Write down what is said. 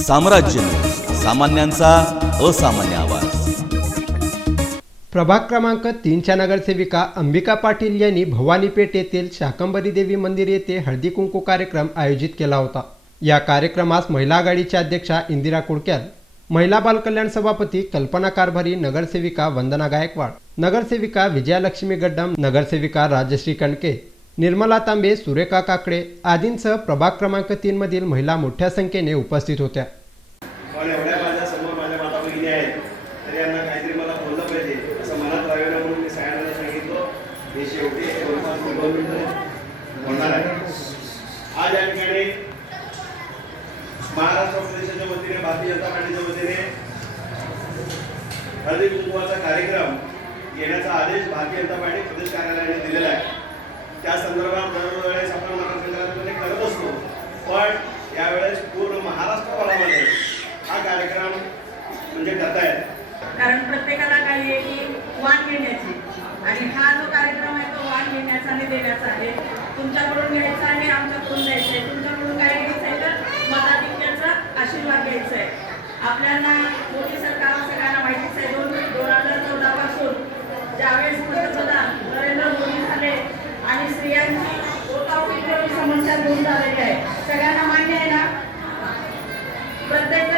साम्राज्य न्यूज, सामान्यांचा असामान्य आवाज। प्रभाग क्रमांक 3च्या नगरसेविका अंबिका पाटील यांनी भवानीपेठ येथील शाकंभरी देवी मंदिर येथे हळदी कुंकू कार्यक्रम आयोजित केला होता। या कार्यक्रमास महिला आघाडीच्या अध्यक्षा इंदिरा कुडक्याल, महिला बालकल्याण सभापती कल्पना कारभारी, नगरसेविका वंदना गायकवाड, नगरसेविका विजयालक्ष्मी गड्डम, नगरसेविका राजश्री कणके, निर्मला तांबे, सुरेखा काकडे आदींसह प्रभाग क्रमांक 3 मधील महिला मोठ्या संख्येने उपस्थित होत्या। आज या ठिकाणी महाराष्ट्र प्रदेशाच्या वतीने भारतीय जनता पार्टीच्या वतीने हळदी कुंकवाचा कार्यक्रम घेण्याचा आदेश भारतीय जनता पार्टी प्रदेश कार्यालयाने दिलेला आहे। त्या संदर्भात दरवेळेस आपण मतदारसंघामध्ये करत असतो, पण यावेळेस पूर्ण महाराष्ट्रभरामध्ये हा कार्यक्रम म्हणजे करतायत। कारण प्रत्येकाला काही आहे की वाण घेण्याची, आणि हा जो कार्यक्रम आहे तो वाण घेण्याचा आणि देण्याचा आहे। तुमच्याकडून घ्यायचा आहे, आमच्याकडून द्यायचं आहे। तुमच्याकडून काय घ्यायचं आहे तर मताधिक्याचा आशीर्वाद घ्यायचा आहे। आपल्याला मोदी सरकार सगळ्यांना माहितीच आहे, 2014 पासून ज्यावेळेस पंतप्रधान नरेंद्र मोदी झाले आणि स्त्रियांची समस्या दूर झालेली आहे, सगळ्यांना मान्य आहे ना। प्रत्येक